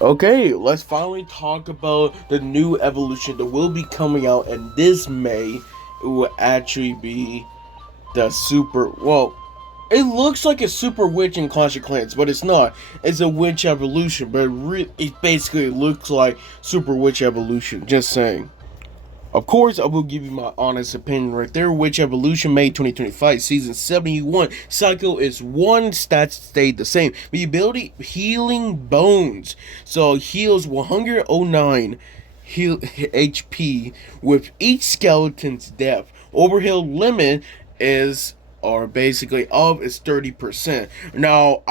Okay, let's finally talk about the new evolution that will be coming out, and this May it will actually be the super. Well, it looks like a super witch in Clash of Clans, but it's not. It's a witch evolution, but it basically looks like super witch evolution. Just saying. Of course, I will give you my honest opinion right there. Witch Evolution May 2025, Season 71. Cycle is one, stats stayed the same. The ability, Healing Bones. So, heals 109 heal HP with each skeleton's death. Overheal limit is, or basically, of is 30%. Now,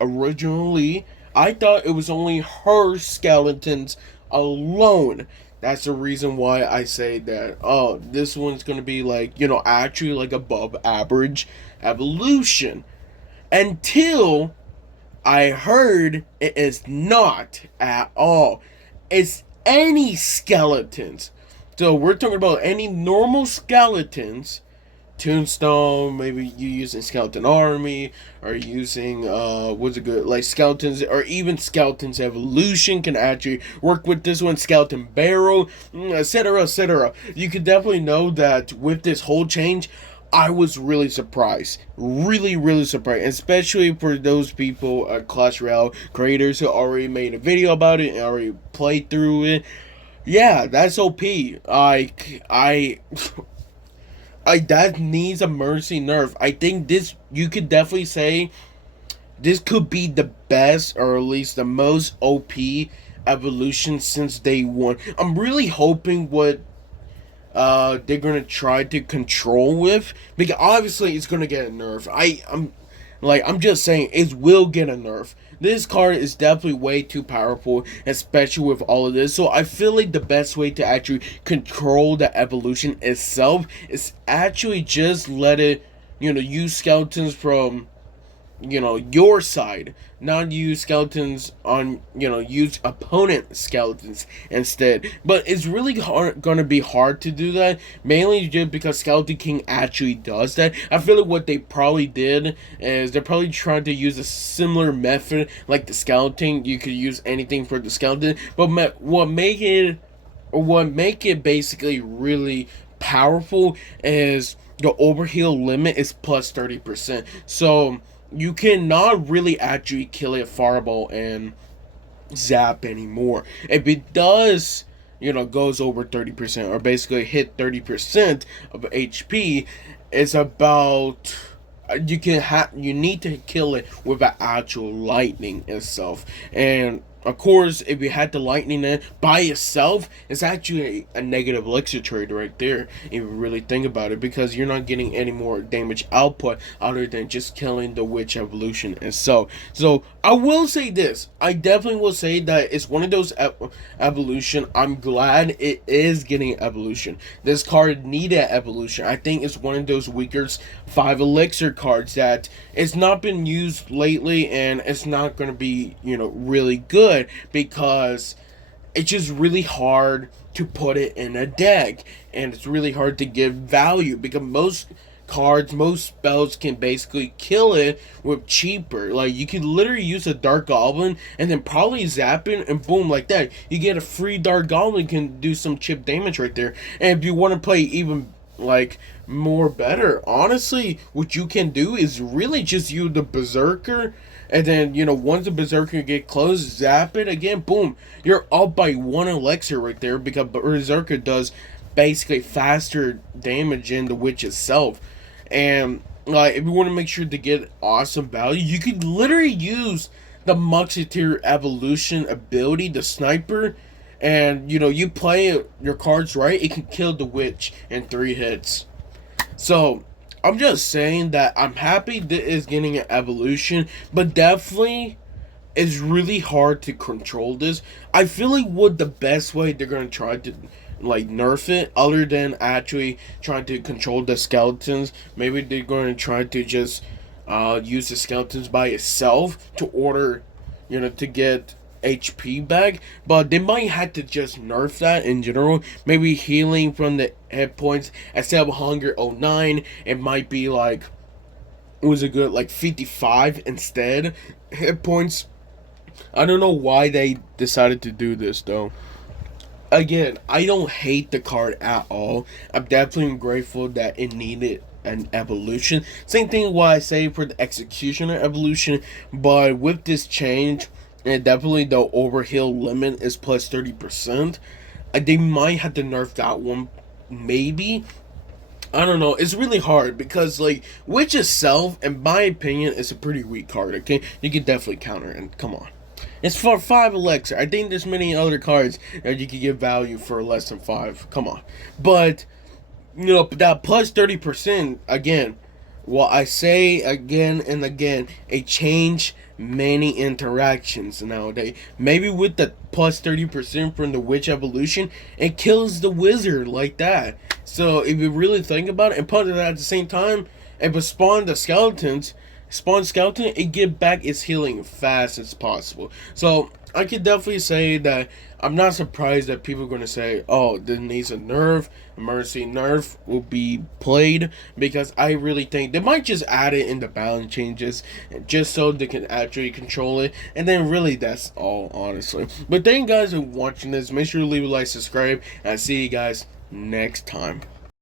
originally, I thought it was only her skeletons alone. That's the reason why I say that, oh, this one's gonna be like, actually like above average evolution. Until I heard it is not at all. It's any skeletons. So we're talking about any normal skeletons. Tombstone, maybe you using Skeleton Army, or using what's it good, like Skeletons, or even Skeletons Evolution can actually work with this one, Skeleton Barrel, etc., etc. You could definitely know that with this whole change, I was really surprised, really, really surprised, especially for those people, Clash Royale creators who already made a video about it and already played through it. Yeah, that's OP. I that needs a mercy nerf. I think this, you could definitely say this could be the best, or at least the most OP evolution since day one. I'm really hoping what they're gonna try to control with, because obviously it's gonna get a nerf. I'm just saying it will get a nerf. This card is definitely way too powerful, especially with all of this. So I feel like the best way to actually control the evolution itself is actually just let it, use skeletons from, your side, not use skeletons on, use opponent skeletons instead. But it's really gonna be hard to do that, mainly just because Skeleton King actually does that. I feel like what they probably did is they're probably trying to use a similar method like the skeleton. You could use anything for the skeleton, but what make it basically really powerful is the overheal limit is plus 30%. So you cannot really actually kill a fireball and zap anymore. If it does, goes over 30%, or basically hit 30% of HP, it's about, you need to kill it with an actual lightning itself. And of course, if you had the lightning in by itself, it's actually a negative elixir trade right there, if you really think about it, because you're not getting any more damage output other than just killing the witch evolution itself. So I will say this, I definitely will say that it's one of those evolution. I'm glad it is getting evolution. This card needed evolution. I think it's one of those weaker 5 elixir cards that it's not been used lately, and it's not going to be, really good, because it's just really hard to put it in a deck, and it's really hard to give value, because most spells can basically kill it with cheaper. Like, you can literally use a Dark Goblin and then probably zap it, and boom, like that. You get a free Dark Goblin, can do some chip damage right there. And if you want to play even like more better, honestly, what you can do is really just use the Berserker, and then, once the Berserker get close, zap it again, boom, you're up by 1 elixir right there, because Berserker does basically faster damage in the witch itself. And like, if you want to make sure to get awesome value, you could literally use the Musketeer evolution ability, the sniper, and you play your cards right, it can kill the witch in 3 hits. So I'm just saying that I'm happy that it's getting an evolution, but definitely it's really hard to control this. I feel like what the best way they're gonna try to like nerf it, other than actually trying to control the skeletons, maybe they're going to try to just use the skeletons by itself to order, to get HP back. But they might have to just nerf that in general. Maybe healing from the hit points instead of 109, it might be like, was it good, like 55 instead hit points. I don't know why they decided to do this though. Again, I don't hate the card at all. I'm definitely grateful that it needed an evolution. Same thing what I say for the Executioner evolution, but with this change, and definitely the overheal limit is plus 30%. They might have to nerf that one, maybe. I don't know. It's really hard because like Witch itself, in my opinion, is a pretty weak card. Okay, you can definitely counter and come on. It's for 5 elixir. I think there's many other cards that you could get value for less than 5. Come on. But, that plus 30%, again, what I say again and again, it changed many interactions nowadays. Maybe with the plus 30% from the Witch evolution, it kills the Wizard like that. So if you really think about it, and put it at the same time, and spawn the skeletons, spawn skeleton, it get back its healing fast as possible. So I could definitely say that I'm not surprised that people are going to say, oh, this needs a nerf, emergency nerf will be played, because I really think they might just add it in the balance changes just so they can actually control it, and then really that's all, honestly. But thank you guys for watching this. Make sure to leave a like, subscribe, and I'll see you guys next time.